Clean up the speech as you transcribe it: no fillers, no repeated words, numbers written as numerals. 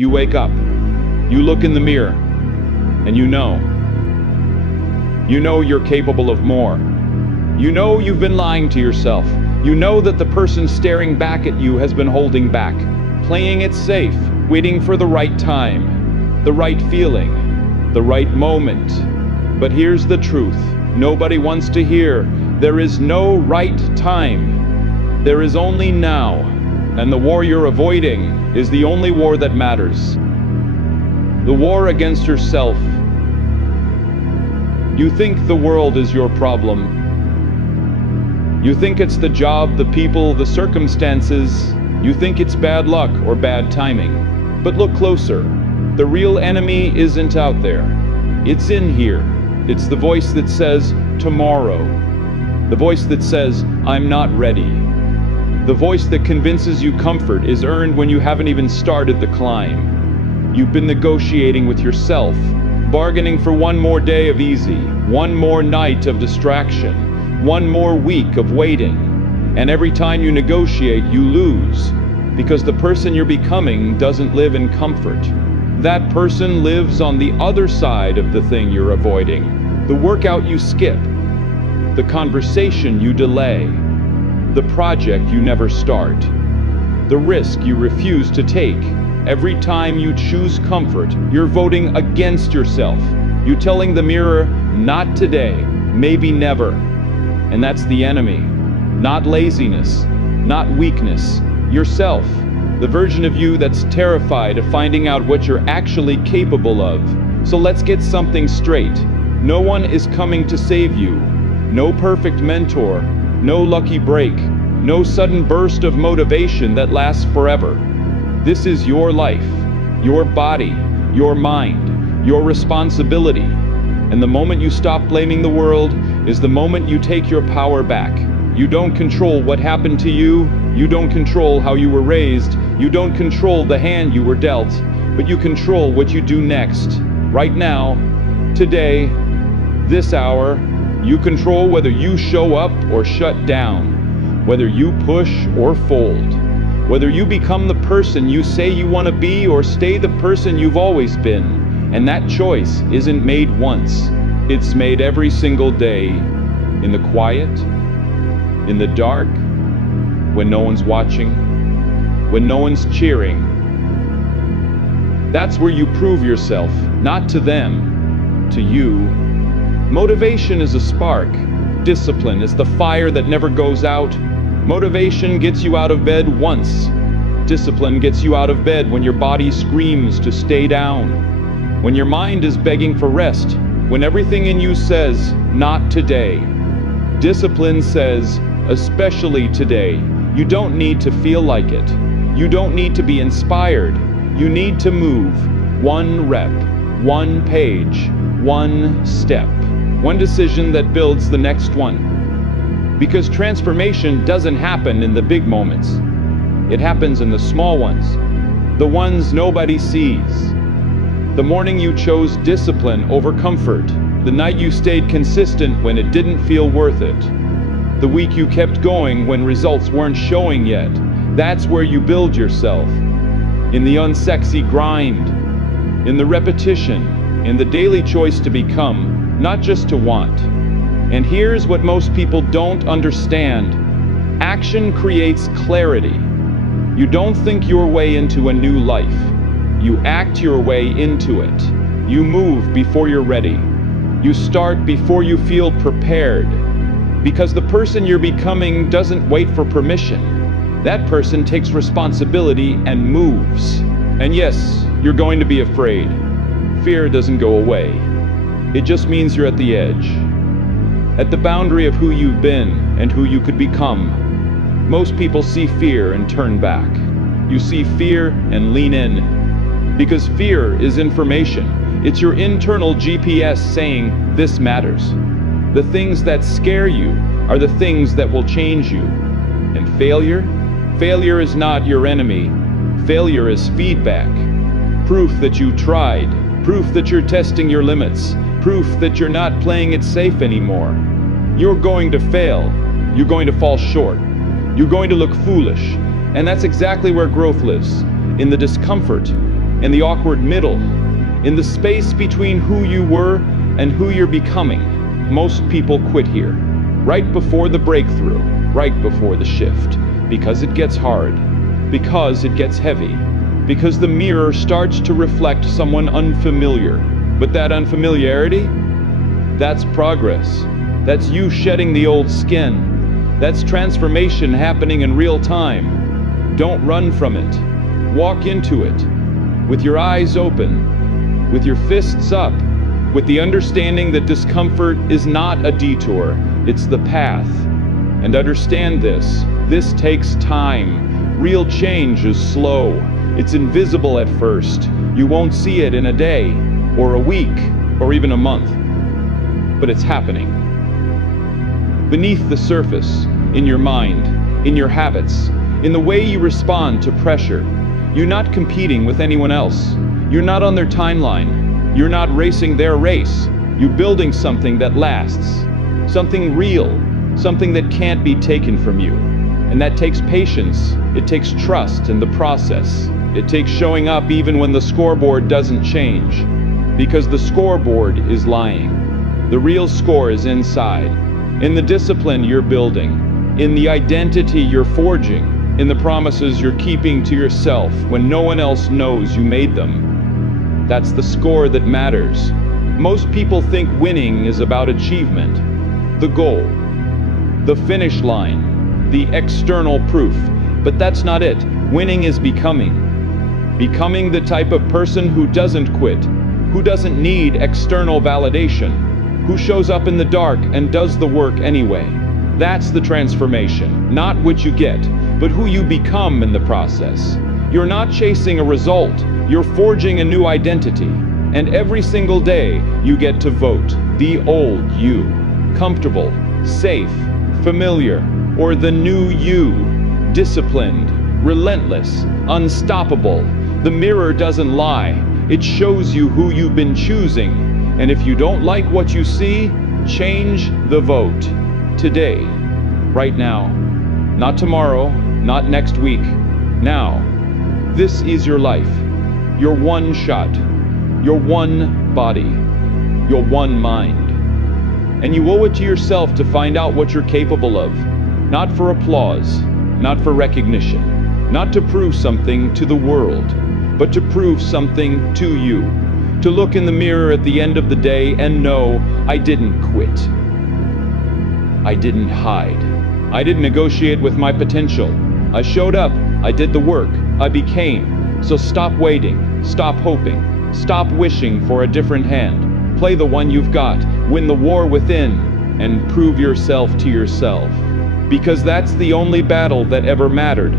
You wake up, you look in the mirror, and you know you're capable of more. You know you've been lying to yourself. You know that the person staring back at you has been holding back, playing it safe, waiting for the right time, the right feeling, the right moment. But here's the truth nobody wants to hear. There is no right time. There is only now. And the war you're avoiding is the only war that matters. The war against yourself. You think the world is your problem. You think it's the job, the people, the circumstances. You think it's bad luck or bad timing. But look closer. The real enemy isn't out there. It's in here. It's the voice that says, tomorrow. The voice that says, I'm not ready. The voice that convinces you comfort is earned when you haven't even started the climb. You've been negotiating with yourself, bargaining for one more day of easy, one more night of distraction, one more week of waiting. And every time you negotiate, you lose, because the person you're becoming doesn't live in comfort. That person lives on the other side of the thing you're avoiding, the workout you skip, the conversation you delay, the project you never start, the risk you refuse to take. Every time you choose comfort, you're voting against yourself. You're telling the mirror, not today, maybe never. And that's the enemy. Not laziness, not weakness. Yourself, the version of you that's terrified of finding out what you're actually capable of. So let's get something straight. No one is coming to save you. No perfect mentor, no lucky break, no sudden burst of motivation that lasts forever. This is your life, your body, your mind, your responsibility. And the moment you stop blaming the world is the moment you take your power back. You don't control what happened to you. You don't control how you were raised. You don't control the hand you were dealt. But you control what you do next. Right now, today, this hour, you control whether you show up or shut down, whether you push or fold, whether you become the person you say you want to be or stay the person you've always been. And that choice isn't made once. It's made every single day, in the quiet, in the dark, when no one's watching, when no one's cheering. That's where you prove yourself, not to them, to you. Motivation is a spark. Discipline is the fire that never goes out. Motivation gets you out of bed once. Discipline gets you out of bed when your body screams to stay down. When your mind is begging for rest, when everything in you says, not today. Discipline says, especially today. You don't need to feel like it. You don't need to be inspired. You need to move. One rep, one page, one step, one decision that builds the next one. Because transformation doesn't happen in the big moments. It happens in the small ones, the ones nobody sees. The morning you chose discipline over comfort, the night you stayed consistent when it didn't feel worth it, the week you kept going when results weren't showing yet. That's where you build yourself. In the unsexy grind, in the repetition, in the daily choice to become, not just to want. And here's what most people don't understand. Action creates clarity. You don't think your way into a new life. You act your way into it. You move before you're ready. You start before you feel prepared. Because the person you're becoming doesn't wait for permission. That person takes responsibility and moves. And yes, you're going to be afraid. Fear doesn't go away. It just means you're at the edge. At the boundary of who you've been and who you could become. Most people see fear and turn back. You see fear and lean in. Because fear is information. It's your internal GPS saying, this matters. The things that scare you are the things that will change you. And failure is not your enemy. Failure is feedback. Proof that you tried. Proof that you're testing your limits. Proof that you're not playing it safe anymore. You're going to fail. You're going to fall short. You're going to look foolish. And that's exactly where growth lives. In the discomfort. in the awkward middle, in the space between who you were and who you're becoming. Most people quit here, right before the breakthrough, right before the shift, because it gets hard, because it gets heavy, because the mirror starts to reflect someone unfamiliar. But that unfamiliarity, that's progress. That's you shedding the old skin. That's transformation happening in real time. Don't run from it. Walk into it with your eyes open, with your fists up, with the understanding that discomfort is not a detour, it's the path. And understand this takes time. Real change is slow. It's invisible at first. You won't see it in a day, or a week, or even a month. But it's happening. Beneath the surface, in your mind, in your habits, in the way you respond to pressure. You're not competing with anyone else. You're not on their timeline. You're not racing their race. You're building something that lasts, something real, something that can't be taken from you. And that takes patience. It takes trust in the process. It takes showing up even when the scoreboard doesn't change. Because the scoreboard is lying. The real score is inside. In the discipline you're building, in the identity you're forging, in the promises you're keeping to yourself when no one else knows you made them. That's the score that matters. Most people think winning is about achievement, the goal, the finish line, the external proof. But that's not it. Winning is becoming. Becoming the type of person who doesn't quit, who doesn't need external validation, who shows up in the dark and does the work anyway. That's the transformation, not what you get, but who you become in the process. You're not chasing a result, you're forging a new identity. And every single day, you get to vote the old you, comfortable, safe, familiar, or the new you, disciplined, relentless, unstoppable. The mirror doesn't lie, it shows you who you've been choosing. And if you don't like what you see, change the vote. Today. Right now. Not tomorrow, not next week. Now. This is your life. Your one shot. Your one body. Your one mind. And you owe it to yourself to find out what you're capable of. Not for applause, not for recognition, not to prove something to the world, but to prove something to you. To look in the mirror at the end of the day and know, I didn't quit. I didn't hide. I didn't negotiate with my potential. I showed up, I did the work, I became. So stop waiting, stop hoping, stop wishing for a different hand. Play the one you've got, win the war within, and prove yourself to yourself. Because that's the only battle that ever mattered.